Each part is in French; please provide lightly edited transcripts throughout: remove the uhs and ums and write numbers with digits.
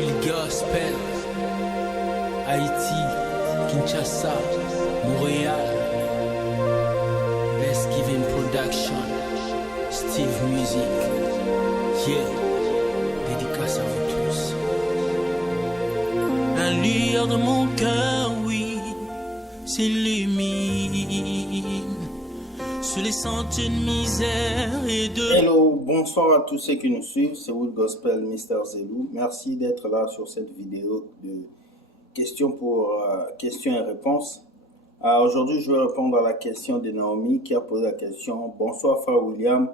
Will Gospel, Haïti, Kinshasa, Montréal, Best Given Production, Steve Music, yeah, dédicace à vous tous. La lueur de mon cœur, oui, s'illumine sur les sentiers de misère et de... Hello, bonsoir à tous ceux qui nous suivent, c'est Will Gospel, Mr. Zelou. Merci d'être là sur cette vidéo de questions et réponses. Aujourd'hui, je vais répondre à la question de Naomi qui a posé la question. Bonsoir frère William,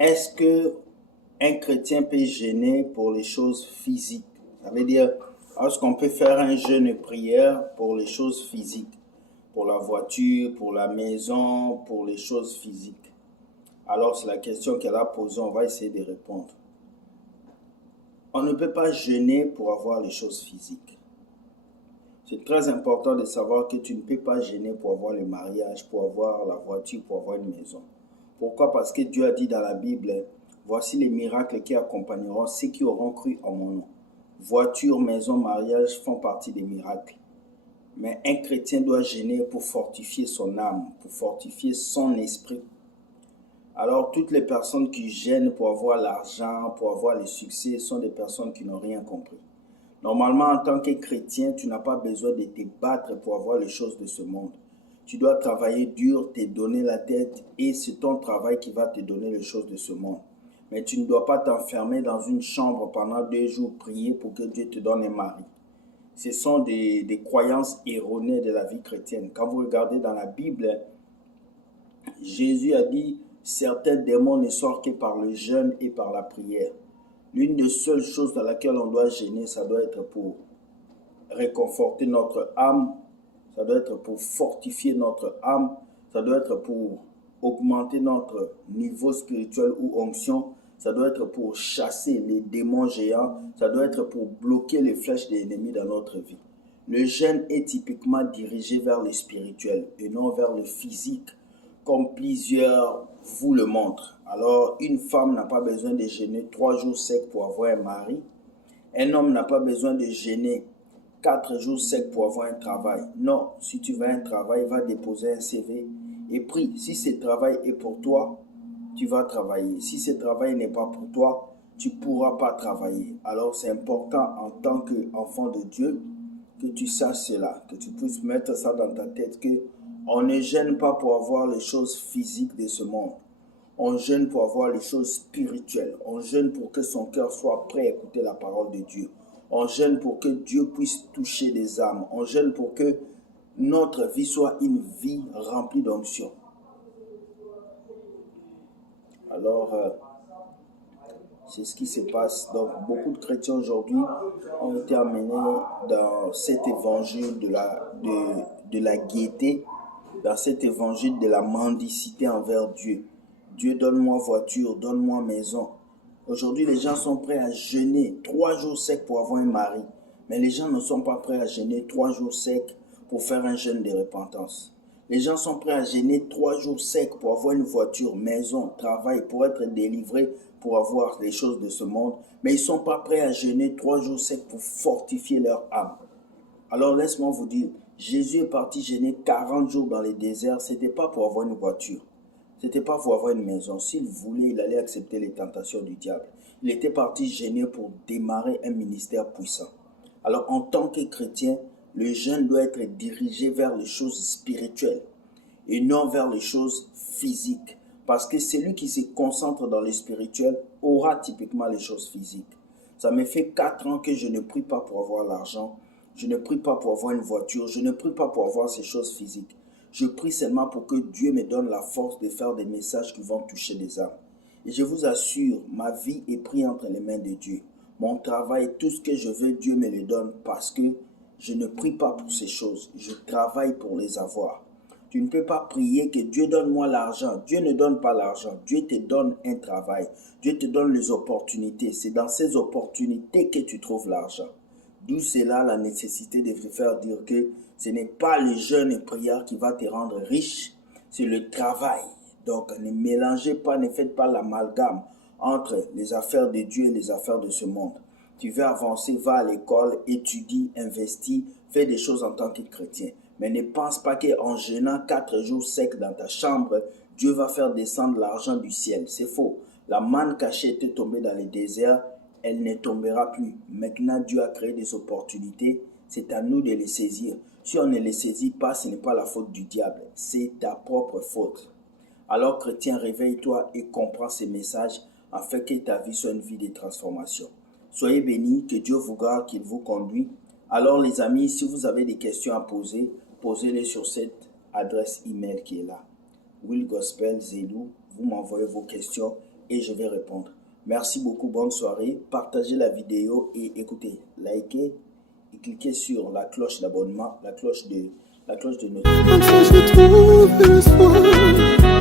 est-ce que un chrétien peut jeûner pour les choses physiques? Ça veut dire, est-ce qu'on peut faire un jeûne et prière pour les choses physiques? Pour la voiture, pour la maison, pour les choses physiques. Alors, c'est la question qu'elle a posée, on va essayer de répondre. On ne peut pas jeûner pour avoir les choses physiques. C'est très important de savoir que tu ne peux pas jeûner pour avoir le mariage, pour avoir la voiture, pour avoir une maison. Pourquoi? Parce que Dieu a dit dans la Bible, voici les miracles qui accompagneront ceux qui auront cru en mon nom. Voiture, maison, mariage font partie des miracles. Mais un chrétien doit jeûner pour fortifier son âme, pour fortifier son esprit. Alors, toutes les personnes qui jeûnent pour avoir l'argent, pour avoir le succès, sont des personnes qui n'ont rien compris. Normalement, en tant que chrétien, tu n'as pas besoin de te battre pour avoir les choses de ce monde. Tu dois travailler dur, te donner la tête, et c'est ton travail qui va te donner les choses de ce monde. Mais tu ne dois pas t'enfermer dans une chambre pendant 2 jours, prier pour que Dieu te donne un mari. Ce sont des croyances erronées de la vie chrétienne. Quand vous regardez dans la Bible, Jésus a dit « Certains démons ne sortent que par le jeûne et par la prière ». L'une des seules choses dans laquelle on doit jeûner, ça doit être pour réconforter notre âme, ça doit être pour fortifier notre âme, ça doit être pour augmenter notre niveau spirituel ou onction, ça doit être pour chasser les démons géants, ça doit être pour bloquer les flèches de l'ennemi dans notre vie. Le jeûne est typiquement dirigé vers le spirituel et non vers le physique, comme plusieurs vous le montrent. Alors, une femme n'a pas besoin de jeûner 3 jours secs pour avoir un mari. Un homme n'a pas besoin de jeûner 4 jours secs pour avoir un travail. Non, si tu veux un travail, va déposer un CV et prie. Si ce travail est pour toi, tu vas travailler. Si ce travail n'est pas pour toi, tu ne pourras pas travailler. Alors c'est important en tant qu'enfant de Dieu que tu saches cela, que tu puisses mettre ça dans ta tête, que on ne jeûne pas pour avoir les choses physiques de ce monde. On jeûne pour avoir les choses spirituelles. On jeûne pour que son cœur soit prêt à écouter la parole de Dieu. On jeûne pour que Dieu puisse toucher les âmes. On jeûne pour que notre vie soit une vie remplie d'onction. Alors, c'est ce qui se passe. Donc, beaucoup de chrétiens aujourd'hui ont été amenés dans cet évangile de la gaieté, dans cet évangile de la mendicité envers Dieu. Dieu, donne-moi voiture, donne-moi maison. Aujourd'hui, les gens sont prêts à jeûner 3 jours secs pour avoir un mari. Mais les gens ne sont pas prêts à jeûner 3 jours secs pour faire un jeûne de repentance. Les gens sont prêts à jeûner 3 jours secs pour avoir une voiture, maison, travail, pour être délivrés, pour avoir les choses de ce monde. Mais ils ne sont pas prêts à jeûner 3 jours secs pour fortifier leur âme. Alors laisse-moi vous dire, Jésus est parti jeûner 40 jours dans les déserts. Ce n'était pas pour avoir une voiture. Ce n'était pas pour avoir une maison. S'il voulait, il allait accepter les tentations du diable. Il était parti jeûner pour démarrer un ministère puissant. Alors en tant que chrétien, le jeûne doit être dirigé vers les choses spirituelles et non vers les choses physiques. Parce que celui qui se concentre dans le spirituel aura typiquement les choses physiques. Ça me fait 4 ans que je ne prie pas pour avoir l'argent. Je ne prie pas pour avoir une voiture. Je ne prie pas pour avoir ces choses physiques. Je prie seulement pour que Dieu me donne la force de faire des messages qui vont toucher des âmes. Et je vous assure, ma vie est prise entre les mains de Dieu. Mon travail, tout ce que je veux, Dieu me le donne parce que je ne prie pas pour ces choses. Je travaille pour les avoir. Tu ne peux pas prier que Dieu donne-moi l'argent. Dieu ne donne pas l'argent. Dieu te donne un travail. Dieu te donne les opportunités. C'est dans ces opportunités que tu trouves l'argent. D'où c'est là la nécessité de te faire dire que ce n'est pas le jeûne et prière qui va te rendre riche, c'est le travail. Donc ne mélangez pas, ne faites pas l'amalgame entre les affaires de Dieu et les affaires de ce monde. Tu veux avancer, va à l'école, étudie, investis, fais des choses en tant que chrétien. Mais ne pense pas qu'en jeûnant 4 jours secs dans ta chambre, Dieu va faire descendre l'argent du ciel. C'est faux. La manne cachée était tombée dans le désert, elle ne tombera plus. Maintenant, Dieu a créé des opportunités. C'est à nous de les saisir. Si on ne les saisit pas, ce n'est pas la faute du diable. C'est ta propre faute. Alors, chrétien, réveille-toi et comprends ces messages afin que ta vie soit une vie de transformation. Soyez bénis, que Dieu vous garde, qu'il vous conduit. Alors, les amis, si vous avez des questions à poser, posez-les sur cette adresse email qui est là. Will Gospel Zelou, vous m'envoyez vos questions et je vais répondre. Merci beaucoup, bonne soirée. Partagez la vidéo et écoutez, likez et cliquez sur la cloche d'abonnement, la cloche de notification.